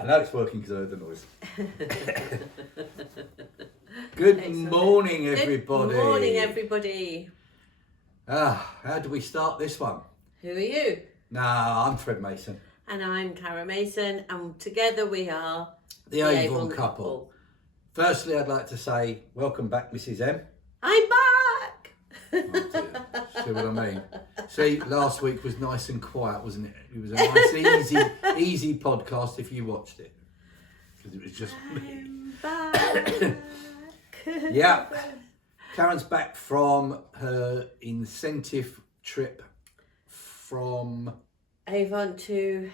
I know it's working because I heard the noise. Good morning, everybody. Good morning, everybody. How do we start this one? Who are you? I'm Fred Mason. And I'm Cara Mason, and together we are The Avon Couple. Firstly, I'd like to say welcome back, Mrs. M. I'm back! Oh dear. See what I mean? See, last week was nice and quiet, wasn't it? It was a nice, easy podcast if you watched it. Because it was just me. I'm back. Yeah. Karen's back from her incentive trip from Avon to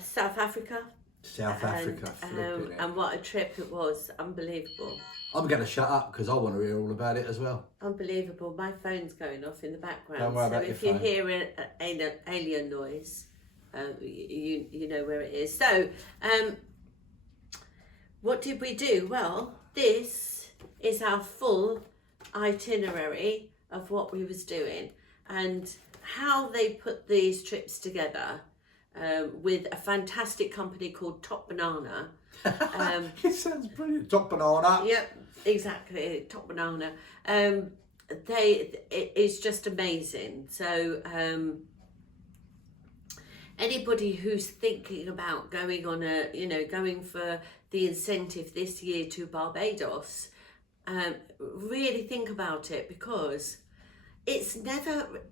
South Africa. South Africa. And what a trip it was. Unbelievable. I'm going to shut up because I want to hear all about it as well. Unbelievable. My phone's going off in the background. Don't worry about if your you phone. hear an alien noise, you know where it is. So, what did we do? Well, this is our full itinerary of what we was doing and how they put these trips together with a fantastic company called Top Banana. It sounds brilliant. Top Banana. Yep, exactly. Top Banana. It is just amazing. So anybody who's thinking about going on going for the incentive this year to Barbados, really think about it, because it's never,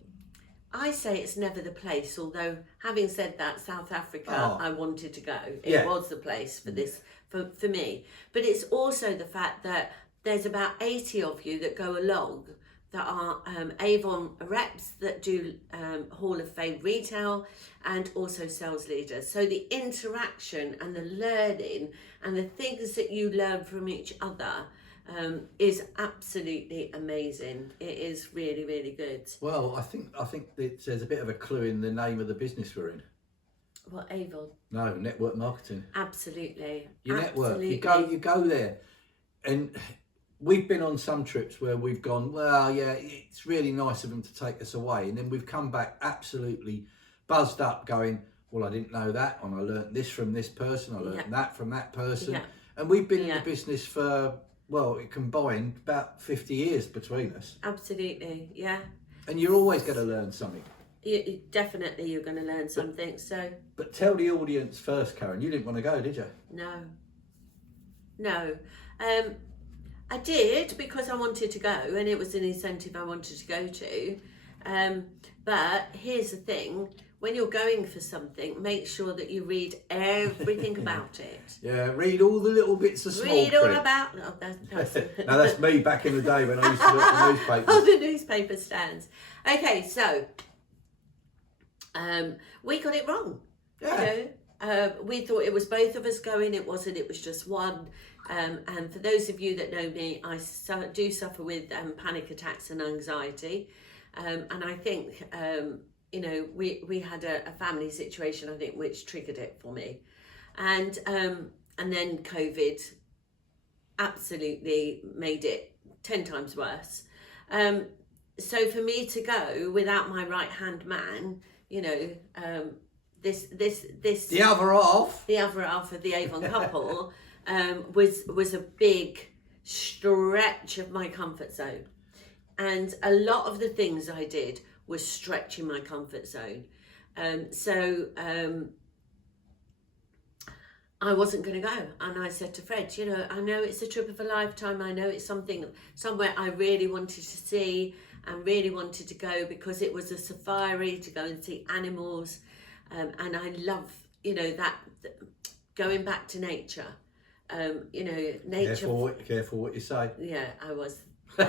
I say it's never the place, although having said that, South Africa, I wanted to go. It was the place for this, for me. But it's also the fact that there's about 80 of you that go along that are Avon reps that do Hall of Fame retail and also sales leaders. So the interaction and the learning and the things that you learn from each other is absolutely amazing. It is really, really good. Well, I think there's a bit of a clue in the name of the business we're in. What, Avon? No, network marketing. Absolutely. Your Absolutely. network. You go there, and we've been on some trips where we've gone, well, yeah, it's really nice of them to take us away, and then we've come back absolutely buzzed up, going, well, I didn't know that, and I learnt this from this person, I learnt that from that person, and we've been in the business for, well, it combined about 50 years between us. Absolutely, yeah. And you're always going to learn something. Definitely you're going to learn something, so... But tell the audience first, Karen, you didn't want to go, did you? No. I did because I wanted to go, and it was an incentive I wanted to go to. But here's the thing. When you're going for something, make sure that you read everything about it. Yeah, read all the little bits of small print. Read all about... Oh, that's no, that's me back in the day when I used to look at the newspapers. Oh, the newspaper stands. Okay, so we got it wrong. Yeah. You know, we thought it was both of us going. It wasn't. It was just one. And for those of you that know me, I do suffer with panic attacks and anxiety. And I think... we had a family situation, I think, which triggered it for me, and then COVID absolutely made it 10 times worse. So for me to go without my right hand man, this the other half of the Avon Couple was a big stretch of my comfort zone, and a lot of the things I did was stretching my comfort zone. I wasn't going to go. And I said to Fred, I know it's a trip of a lifetime. I know it's somewhere I really wanted to see and really wanted to go, because it was a safari to go and see animals. And I love, that going back to nature. Nature. Careful what you say. Yeah, I was. I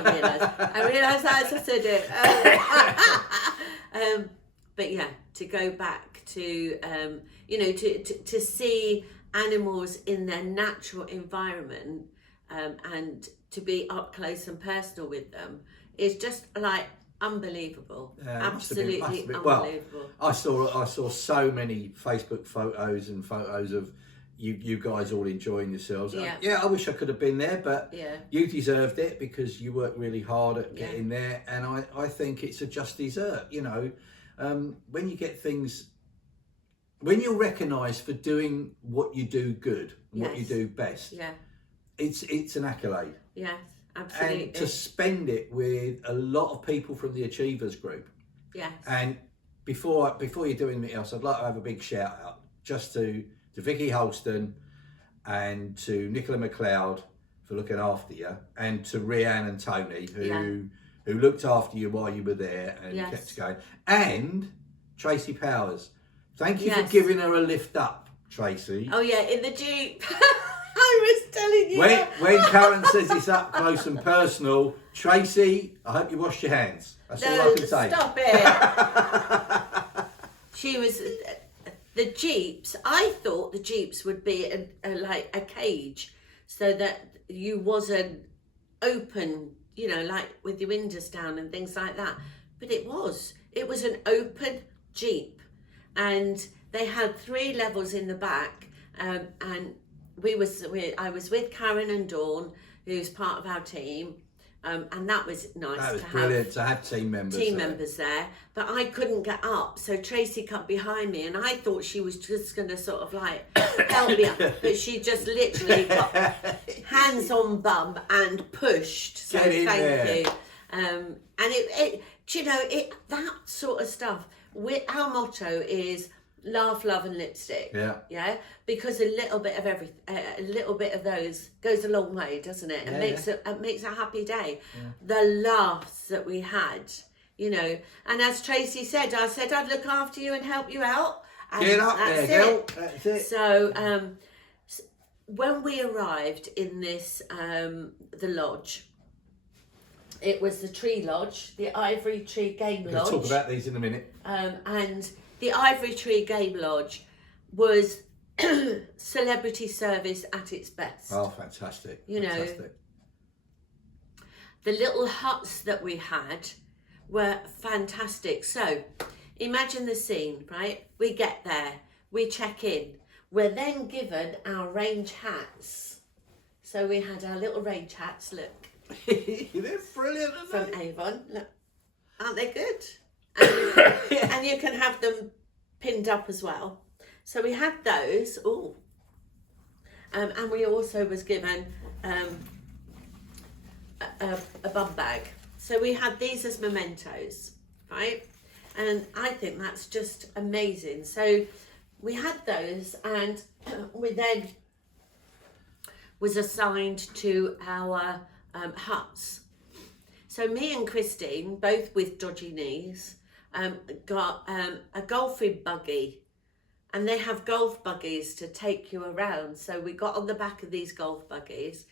realised that as I said it. But yeah, to go back to, to see animals in their natural environment and to be up close and personal with them is just like unbelievable. Absolutely unbelievable. Well, I saw so many Facebook photos and photos of you guys all enjoying yourselves. I wish I could have been there, but you deserved it because you worked really hard at getting there, and I think it's a just dessert. When you get things when you're recognised for doing what you do good and what you Yes. do best, Yeah. it's an accolade. Yes. Absolutely. And to spend it with a lot of people from the Achievers group. Yes. And before you do anything else, I'd like to have a big shout out just to Vicky Holston and to Nicola McLeod for looking after you, and to Rhiannon and Tony who looked after you while you were there and Yes. kept going, and Tracy Powers. Thank you Yes. for giving her a lift up, Tracy. Oh yeah, in the Jeep. I was telling you. When Karen says it's up close and personal, Tracy, I hope you washed your hands. That's all I can say. Stop it. She was the Jeeps. I thought the Jeeps would be like a cage, so that you wasn't open, you know, like with your windows down and things like that. But it was an open Jeep, and they had 3 levels in the back, and I was with Karen and Dawn, who's part of our team, and that was nice. That was to brilliant have to have team members there. But I couldn't get up, so Tracy cut behind me, and I thought she was just going to sort of like help me up, but she just literally got hands on bum and pushed. So Get in thank there. you. And it you know, that sort of stuff. Our motto is laugh, love, and lipstick. Yeah, because a little bit of everything, a little bit of those goes a long way, doesn't it? And makes a happy day. Yeah. The laughs that we had, you know, and as Tracy said, I said I'd look after you and help you out. And Get up there, girl. That's it. So when we arrived in this the lodge, it was the Tree Lodge, the Ivory Tree Game Lodge. We'll talk about these in a minute. And the Ivory Tree Game Lodge was celebrity service at its best. Oh, fantastic. You know, the little huts that we had were fantastic. So imagine the scene, right? We get there, we check in. We're then given our range hats. So we had our little range hats, look. They're brilliant, From aren't they? Avon. Look, aren't they good? And you can have them pinned up as well. So we had those. Oh, and we also was given a bum bag. So we had these as mementos, right? And I think that's just amazing. So we had those, and we then was assigned to our huts. So me and Christine, both with dodgy knees, got a golfing buggy, and they have golf buggies to take you around. So we got on the back of these golf buggies,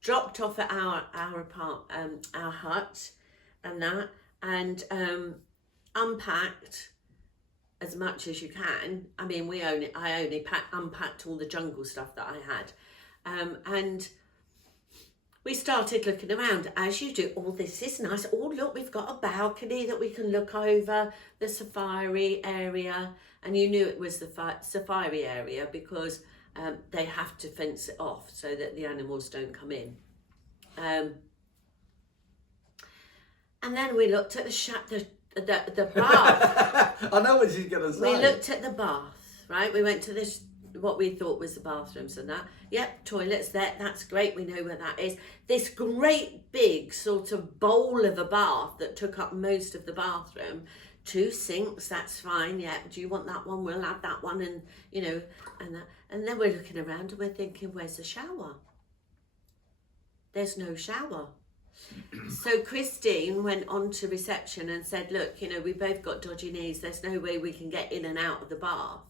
dropped off at our hut, and that, and unpacked as much as you can. I mean, I only unpacked all the jungle stuff that I had, and we started looking around, as you do. Oh, this is nice. Oh, look, we've got a balcony that we can look over the safari area. And you knew it was the safari area because they have to fence it off so that the animals don't come in. And then we looked at the bath. I know what she's going to say. We looked at the bath, right? We went to this, what we thought was the bathrooms and that. Yep, toilets there, that's great, we know where that is. This great big sort of bowl of a bath that took up most of the bathroom. 2 sinks, that's fine, yeah, do you want that one? We'll add that one, and you know, and that. And then we're looking around and we're thinking, where's the shower? There's no shower. So Christine went on to reception and said, look, you know, we both got dodgy knees, there's no way we can get in and out of the bath.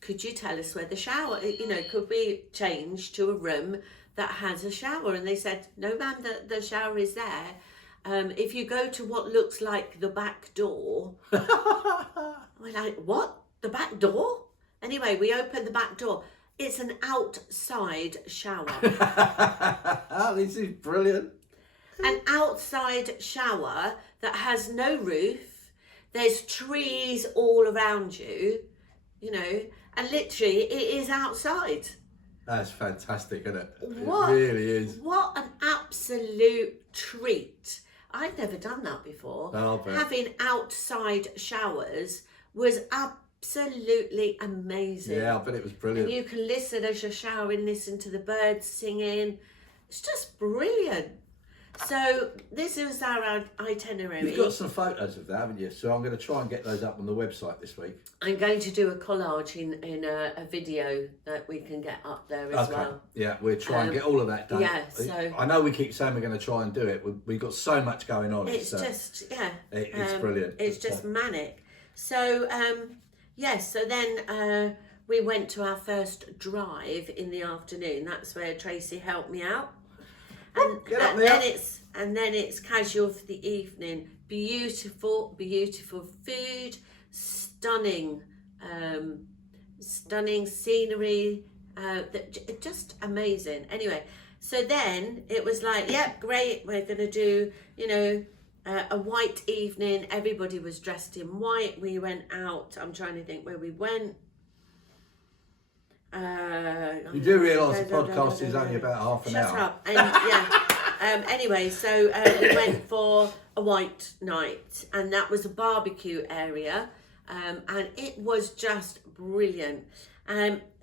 Could you tell us where the shower, you know, could we change to a room that has a shower? And they said, no ma'am, the shower is there. If you go to what looks like the back door. We're like, what? The back door? Anyway, we opened the back door. It's an outside shower. This is brilliant. An outside shower that has no roof. There's trees all around you, you know, and literally it is outside. That's fantastic, isn't it? What? It really is. What an absolute treat. I've never done that before. Oh, I bet. Having outside showers was absolutely amazing. Yeah, I bet it was And brilliant. you can listen as you're showering, listen to the birds singing. It's just brilliant. So this is our itinerary. You've got some photos of that, haven't you? So I'm going to try and get those up on the website this week. I'm going to do a collage in a video that we can get up there as well. Yeah, we'll try and get all of that done. Yeah, so I know we keep saying we're going to try and do it. We've got so much going on. it's just, yeah. It's brilliant. It's just manic. So, yes, so then we went to our first drive in the afternoon. That's where Tracy helped me out. And then it's casual for the evening. Beautiful, beautiful food, stunning scenery, just amazing. Anyway, so then it was like, yep, great, we're gonna do, a white evening. Everybody was dressed in white. We went out. I'm trying to think where we went. You do realise the podcast is only about half an hour. Shut up. And, yeah. Anyway, so we went for a white night, and that was a barbecue area, and it was just brilliant.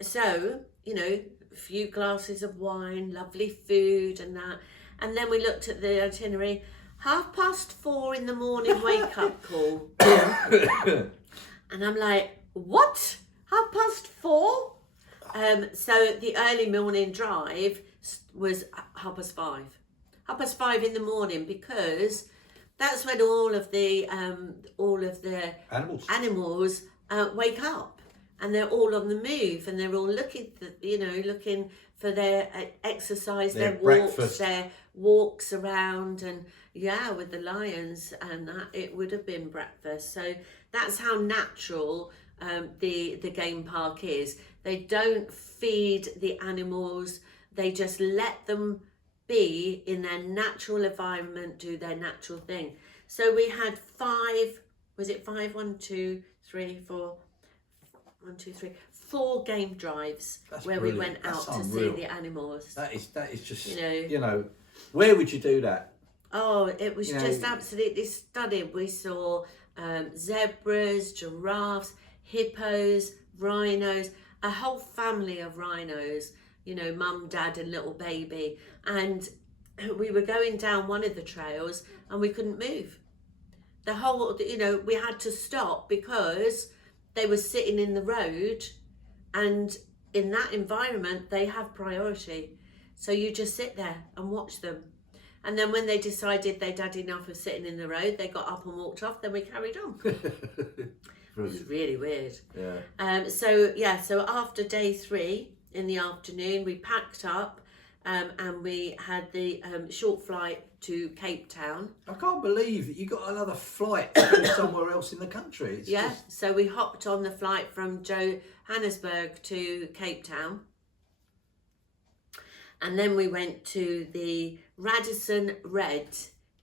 So, a few glasses of wine, lovely food and that. And then we looked at the itinerary. 4:30 in the morning wake up call. And I'm like, what? 4:30? So the early morning drive was 5:30. 5:30 in the morning, because that's when all of the animals wake up, and they're all on the move, and they're all looking for their exercise, their walks, breakfast. their walks around, and with the lions, and that it would have been breakfast. So that's how natural the game park is. They don't feed the animals, they just let them be in their natural environment, do their natural thing. So we had 4 game drives. That's where brilliant. we went out That's to unreal. see the animals. That is just, You where would you do that? Oh, it was just absolutely stunning. We saw zebras, giraffes, hippos, rhinos, a whole family of rhinos, mum, dad and little baby. And we were going down one of the trails and we couldn't move. The whole, we had to stop because they were sitting in the road, and in that environment, they have priority. So you just sit there and watch them. And then when they decided they'd had enough of sitting in the road, they got up and walked off, then we carried on. It was really weird. Yeah. So after day 3 in the afternoon, we packed up and we had the short flight to Cape Town. I can't believe that you got another flight to go somewhere else in the country. So we hopped on the flight from Johannesburg to Cape Town. And then we went to the Radisson Red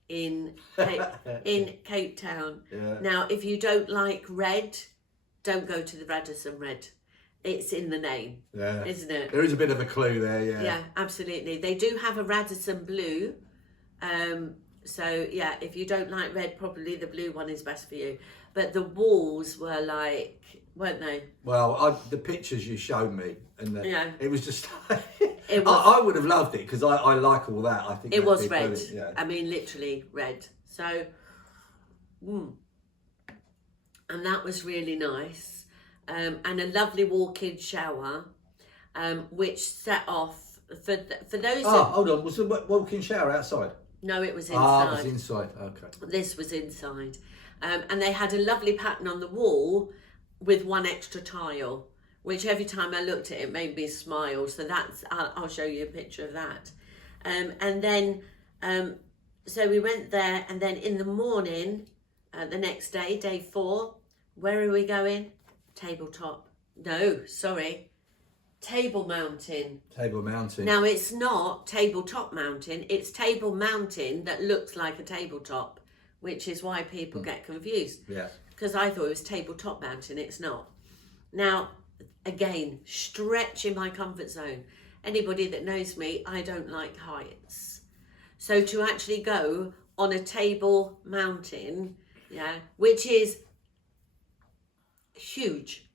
in Cape Town. Yeah. Now, if you don't like red, don't go to the Radisson Red. It's in the name, isn't it? There is a bit of a clue there, yeah. Yeah, absolutely. They do have a Radisson Blue. If you don't like red, probably the blue one is best for you. But the walls were like, weren't they? Well, the pictures you showed me, and it was just... I would have loved it, because I like all that. I think it was red. Yeah. I mean, literally red. So, and that was really nice. And a lovely walk-in shower, which set off for those. Hold on. Was the walk-in shower outside? No, it was inside. It was inside. Okay. This was inside, and they had a lovely pattern on the wall with one extra tile, which every time I looked at it made me smile. So I'll show you a picture of that. And then, so we went there, and then in the morning, the next day, day 4, where are we going? Tabletop. No, sorry. Table Mountain. Table Mountain. Now, it's not Tabletop Mountain. It's Table Mountain that looks like a tabletop, which is why people get confused. Yeah. Because I thought it was Tabletop Mountain. It's not. Now, again, stretching my comfort zone. Anybody that knows me, I don't like heights. So to actually go on a Table Mountain, which is huge.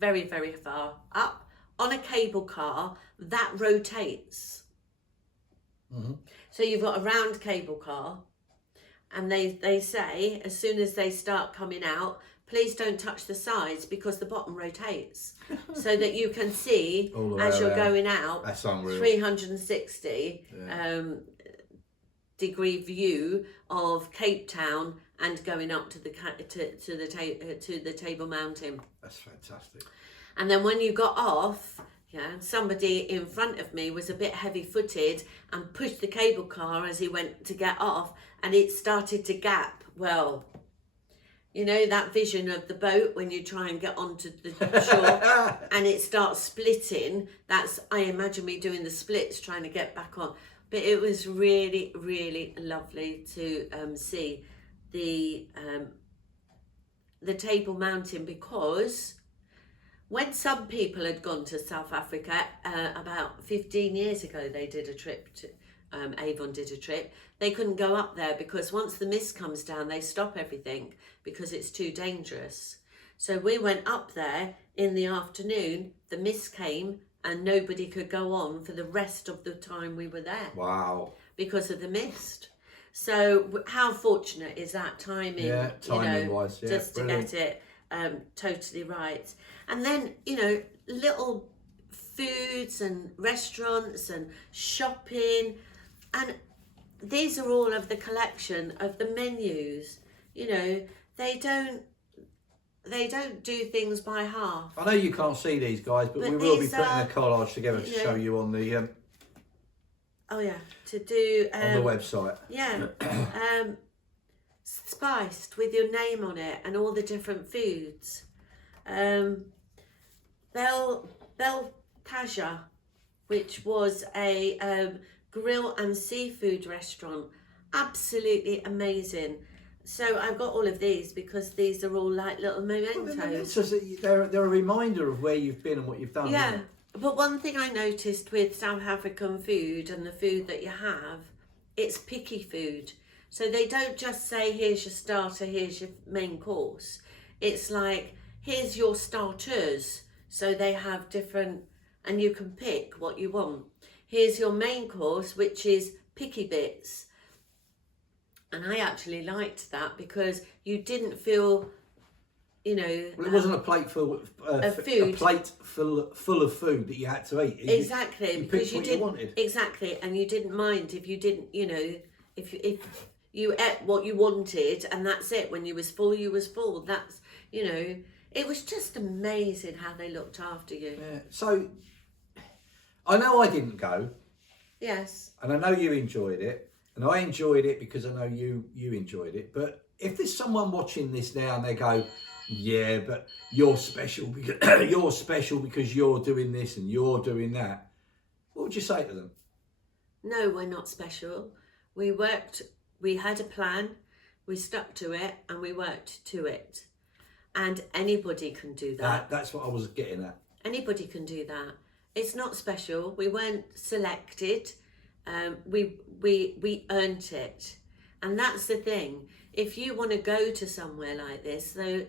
very, very far up, on a cable car that rotates. Mm-hmm. So you've got a round cable car, and they say as soon as they start coming out, please don't touch the sides because the bottom rotates, so that you can see All the way as you're around. going out. That's unreal. 360 Yeah. degree view of Cape Town and going up to the Table Mountain. That's fantastic. And then when you got off, somebody in front of me was a bit heavy-footed and pushed the cable car as he went to get off, and it started to gap. Well, you know that vision of the boat when you try and get onto the shore and it starts splitting. I imagine me doing the splits trying to get back on. But it was really, really lovely to see the Table Mountain, because when some people had gone to South Africa about 15 years ago, they did a trip to Avon did a trip. They couldn't go up there because once the mist comes down, they stop everything because it's too dangerous. So we went up there in the afternoon. The mist came and nobody could go on for the rest of the time we were there. Wow. Because of the mist. So how fortunate is that timing? Yeah, timing-wise, yeah, just brilliant. to get it totally right. And then, little foods and restaurants and shopping, and these are all of the collection of the menus. They don't do things by half. I know you can't see these guys, but we will be putting a collage together to show you on the to do on the website. Yeah. Spiced with your name on it and all the different foods. Bel Taja, which was a grill and seafood restaurant. Absolutely amazing. So I've got all of these because these are all like little mementos. They're a reminder of where you've been and what you've done. Yeah, but one thing I noticed with South African food and the food that you have, it's picky food. So they don't just say, here's your starter, here's your main course. It's like, here's your starters. So they have different, and you can pick what you want. Here's your main course, which is picky bits. And I actually liked that because you didn't feel, Well, it wasn't a plate full of food. A plate full of food that you had to eat. Exactly, because you didn't wanted. Exactly, and you didn't mind if you didn't. If you ate what you wanted, and that's it. When you was full, you was full. That's It was just amazing how they looked after you. Yeah. So I know I didn't go. Yes. And I know you enjoyed it. And I enjoyed it because I know you enjoyed it. But if there's someone watching this now and they go, yeah, but you're special because you're doing this and you're doing that, what would you say to them? No, we're not special. We had a plan, we stuck to it, and we worked to it. And anybody can do that. That's what I was getting at. Anybody can do that. It's not special. We weren't selected. We earned it. And that's the thing. If you want to go to somewhere like this, so,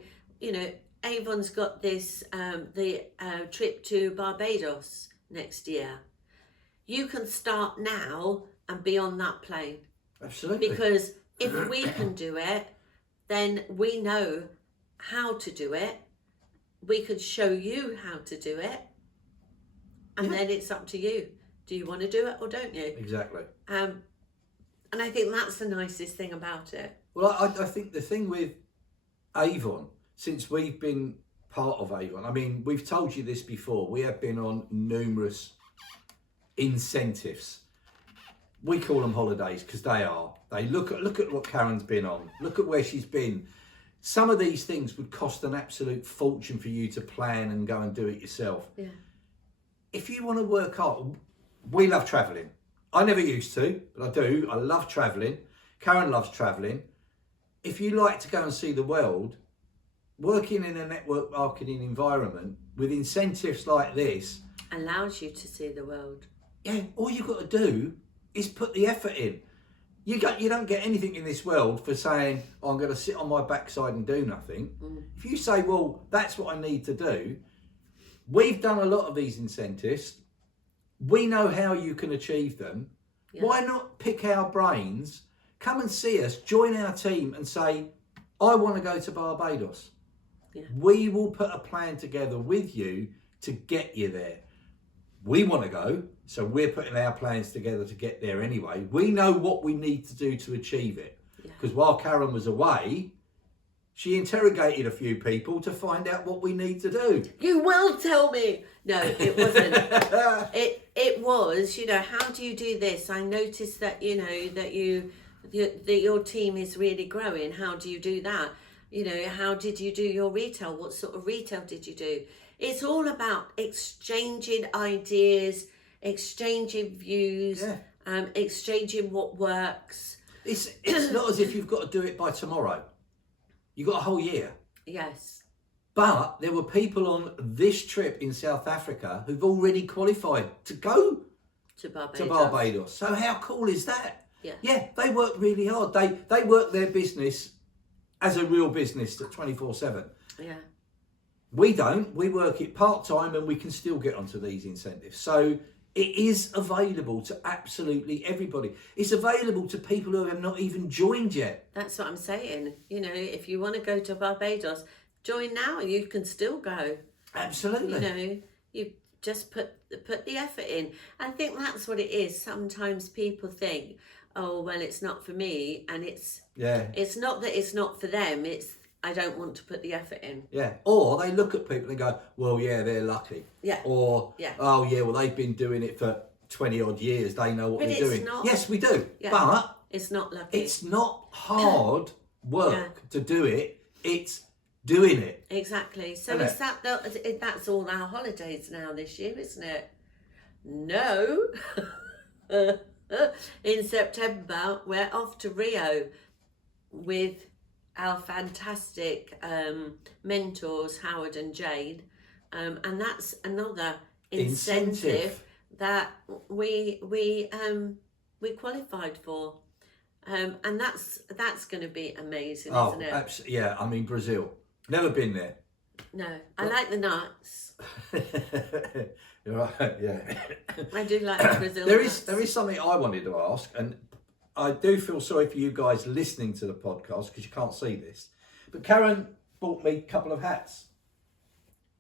Avon's got this, the trip to Barbados next year. You can start now and be on that plane. Absolutely. Because if we can do it, then we know how to do it. We can show you how to do it. And then it's up to you. Do you want to do it or don't you? Exactly. And I think that's the nicest thing about it. Well, I think the thing with Avon, since we've been part of Avon, I mean, we've told you this before, we have been on numerous incentives. We call them holidays because they are. They look at what Karen's been on. Look at where she's been. Some of these things would cost an absolute fortune for you to plan and go and do it yourself. Yeah. If you want to work hard, we love travelling. I never used to, but I do. I love travelling. Karen loves travelling. If you like to go and see the world, working in a network marketing environment with incentives like this allows you to see the world. Yeah, all you've got to do is put the effort in. You don't get anything in this world for saying, oh, I'm going to sit on my backside and do nothing. If you say, well, that's what I need to do, we've done a lot of these incentives. We know how you can achieve them. Yeah. Why not pick our brains, come and see us, join our team and say, I want to go to Barbados. Yeah. We will put a plan together with you to get you there. We want to go, so we're putting our plans together to get there anyway. We know what we need to do to achieve it. Because while Karen was away, she interrogated a few people to find out what we need to do. You will tell me. No, it wasn't. it was, how do you do this? I noticed that, that your team is really growing. How do you do that? How did you do your retail? What sort of retail did you do? It's all about exchanging ideas, exchanging views, exchanging what works. It's not as if you've got to do it by tomorrow. You've got a whole year. Yes. But there were people on this trip in South Africa who've already qualified to go to Barbados. So how cool is that? Yeah. Yeah, they work really hard. They work their business as a real business at 24/7. Yeah. We don't. We work it part-time and we can still get onto these incentives. So it is available to absolutely everybody. It's available to people who have not even joined yet. That's what I'm saying. If you want to go to Barbados, join now. You can still go. Absolutely. You just put the effort in. I think that's what it is. Sometimes people think, oh, well, it's not for me. And it's not that it's not for them. It's, I don't want to put the effort in. Yeah. Or they look at people and go, well, yeah, they're lucky. Yeah. Or, oh, yeah, well, they've been doing it for 20 odd years. They know what they're doing. Not, yes, we do. Yeah, but it's not lucky. It's not hard work to do it. It's doing it. Exactly. So that's all our holidays now this year, isn't it? No. In September, we're off to Rio with our fantastic mentors, Howard and Jane, and that's another incentive that we qualified for, and that's going to be amazing, isn't it? Absolutely. Yeah, I mean Brazil. Never been there. No, I like the nuts. You're right. Yeah. I do like the Brazil. There is something I wanted to ask, and I do feel sorry for you guys listening to the podcast because you can't see this. But Karen bought me a couple of hats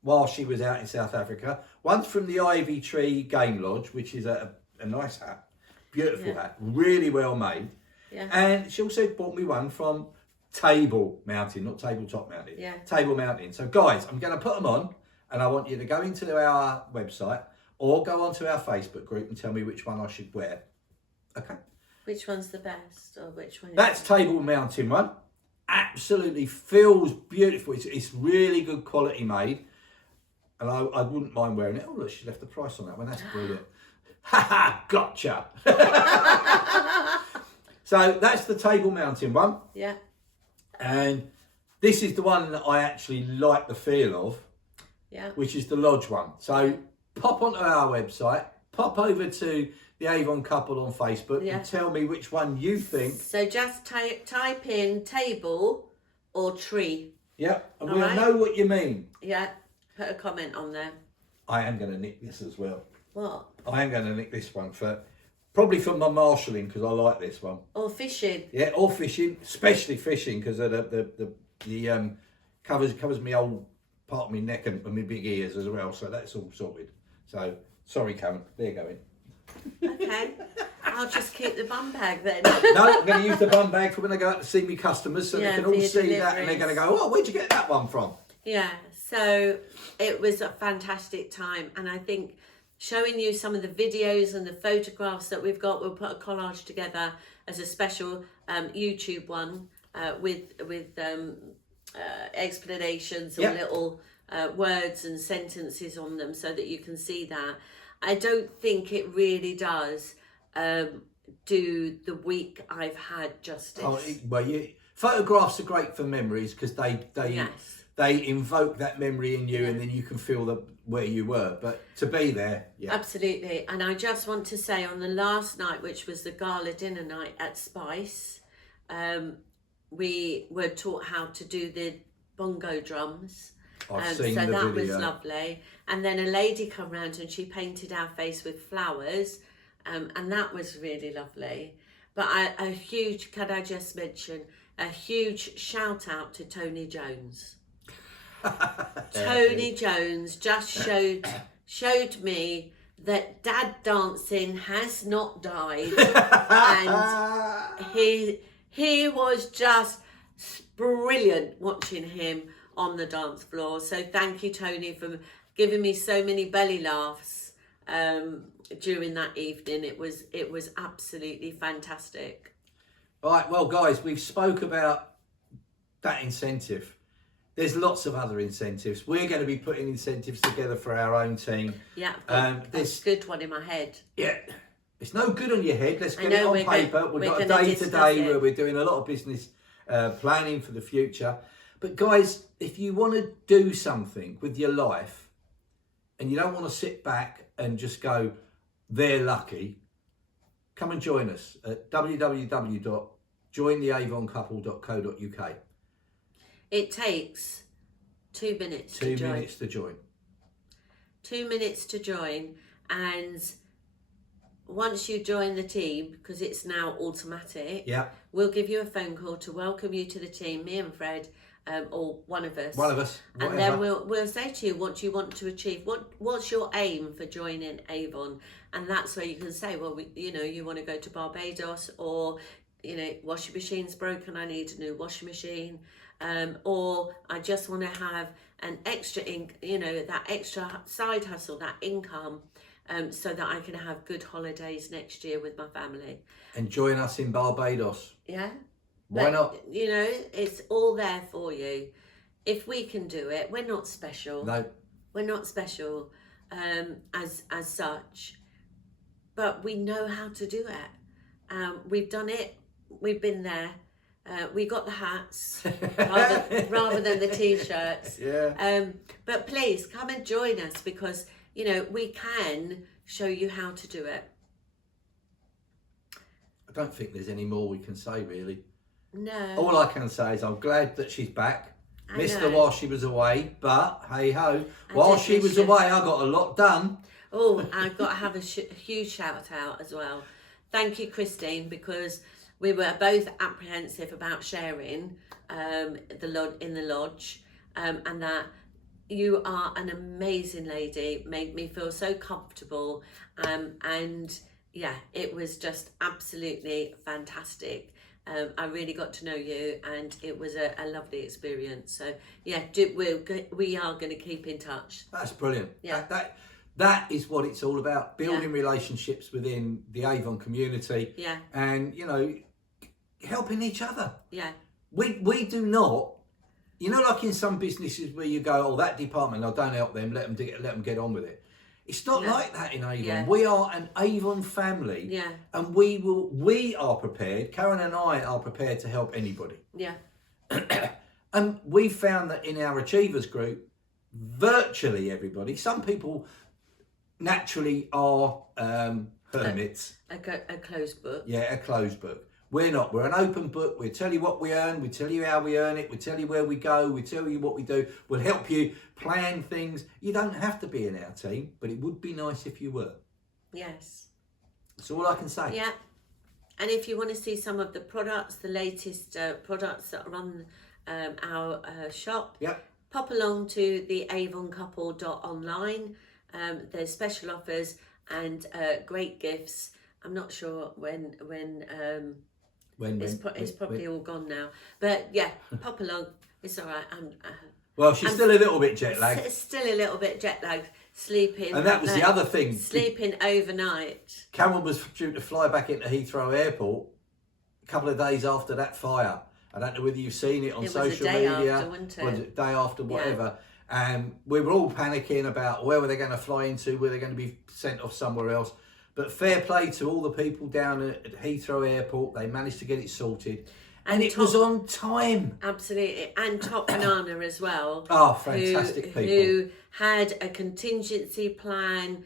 while she was out in South Africa. One's from the Ivy Tree Game Lodge, which is a nice hat, beautiful hat, really well made. Yeah. And she also bought me one from Table Mountain, not Tabletop Mountain. Yeah. Table Mountain. So guys, I'm going to put them on, and I want you to go into our website or go onto our Facebook group and tell me which one I should wear. Okay. Which one's the best, or which one? That's Table Mountain one. Absolutely feels beautiful. It's really good quality made, and I wouldn't mind wearing it. Oh look, she left the price on that one. That's brilliant. Ha ha! Gotcha. So that's the Table Mountain one. Yeah. And this is the one that I actually like the feel of. Yeah. Which is the Lodge one. So pop onto our website. Pop over to the Avon Couple on Facebook and tell me which one you think. So just type in table or tree. Yeah, and we'll know what you mean. Yeah, put a comment on there. I am going to nick this as well. What? I am going to nick this one probably for my marshalling because I like this one. Or fishing. Yeah, or fishing, especially fishing because the covers me old part of my neck and my big ears as well. So that's all sorted. So sorry, Karen. There you go. Okay, I'll just keep the bum bag then. No, I'm going to use the bum bag for when I go out to see my customers so they can all see that and they're going to go, oh, where'd you get that one from? Yeah, so it was a fantastic time, and I think showing you some of the videos and the photographs that we've got, we'll put a collage together as a special YouTube one with explanations and little words and sentences on them so that you can see that. I don't think it really does do the week I've had justice. Photographs are great for memories because they invoke that memory in you and then you can feel where you were. But to be there, absolutely. And I just want to say on the last night, which was the gala dinner night at Spice, we were taught how to do the bongo drums. I've seen so the that video. was lovely. And then a lady come round and she painted our face with flowers, and that was really lovely. But can I just mention, a huge shout out to Tony Jones. Tony Jones just showed me that dad dancing has not died, and he was just brilliant watching him on the dance floor. So thank you, Tony, for giving me so many belly laughs during that evening. It was absolutely fantastic. Right, well, guys, we've spoke about that incentive. There's lots of other incentives. We're going to be putting incentives together for our own team. Yeah, there's a good one in my head. Yeah, it's no good on your head. Let's get it on paper. We've got a day today where we're doing a lot of business planning for the future. But guys, if you want to do something with your life and you don't want to sit back and just go, they're lucky, come and join us at www.jointheavoncouple.co.uk. It takes 2 minutes to join. 2 minutes to join. 2 minutes to join, and once you join the team, because it's now automatic, we'll give you a phone call to welcome you to the team, me and Fred, or one of us. Whatever. And then we'll say to you what you want to achieve. What's your aim for joining Avon? And that's where you can say, well, you want to go to Barbados, or washing machine's broken, I need a new washing machine. Or I just want to have an extra, that extra side hustle, that income, so that I can have good holidays next year with my family. And join us in Barbados. Yeah. Why not? It's all there for you. If we can do it, we're not special. No. We're not special as such, but we know how to do it. We've done it. We've been there. We got the hats rather than the t-shirts. Yeah. But please come and join us, because we can show you how to do it. I don't think there's any more we can say, really. No. All I can say is I'm glad that she's back. Missed her while she was away, but hey ho. While she was away, I got a lot done. Oh, I've got to have a huge shout out as well. Thank you, Christine, because we were both apprehensive about sharing in the lodge, and that you are an amazing lady, made me feel so comfortable, and yeah, it was just absolutely fantastic. I really got to know you, and it was a lovely experience. So yeah, we are going to keep in touch. That's brilliant. Yeah. That is what it's all about, building relationships within the Avon community. Yeah. And helping each other. Yeah. We do not, like in some businesses where you go, oh, that department, I don't help them, let them get on with it. It's not like that in Avon. Yeah. We are an Avon family. Yeah. And we are prepared, Karen and I are prepared to help anybody. Yeah. And we found that in our Achievers group, virtually everybody, some people naturally are hermits. A closed book. Yeah, a closed book. We're not. We're an open book. We'll tell you what we earn. We'll tell you how we earn it. We'll tell you where we go. We'll tell you what we do. We'll help you plan things. You don't have to be in our team, but it would be nice if you were. Yes. That's all I can say. Yeah. And if you want to see some of the products, the latest products that are on our shop, pop along to the avoncouple.online. There's special offers and great gifts. I'm not sure when it's probably all gone now, but yeah, pop along. It's all right. Well, she's still a little bit jet lagged. Still a little bit jet lagged, sleeping. And that was the other thing. Sleeping overnight. Cameron was due to fly back into Heathrow Airport a couple of days after that fire. I don't know whether you've seen it on social media. It was a day after, wasn't it? Was it day after, whatever. And we were all panicking about where were they going to fly into, were they going to be sent off somewhere else. But fair play to all the people down at Heathrow Airport. They managed to get it sorted. And it was on time. Absolutely. And Top Banana as well. Oh, fantastic people. Who had a contingency plan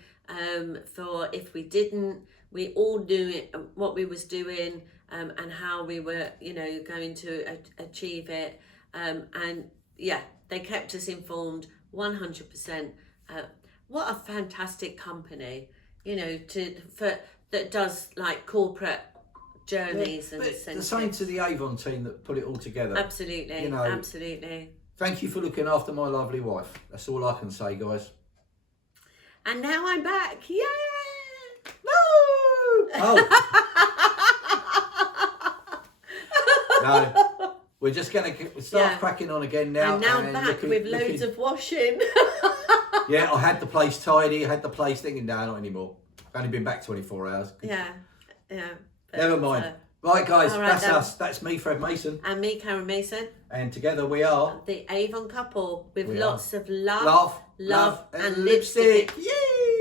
for if we didn't. We all knew what we was doing and how we were, going to achieve it. And yeah, they kept us informed 100%. what a fantastic company, you know, that does like corporate journeys and But the same to the Avon team that put it all together. Absolutely, You know, absolutely. Thank you for looking after my lovely wife. That's all I can say, guys. And now I'm back. Yeah. Oh. No. We're just going to start cracking on again now. And now back with loads of washing. Yeah, I had the place tidy. I had the place thinking, no, not anymore. I've only been back 24 hours. Yeah. Never mind. Right, guys, all right, that's then. us. That's me, Fred Mason. And me, Karen Mason. And together we are The Avon Couple with We lots of love, love, and lipstick. lipstick. Yay!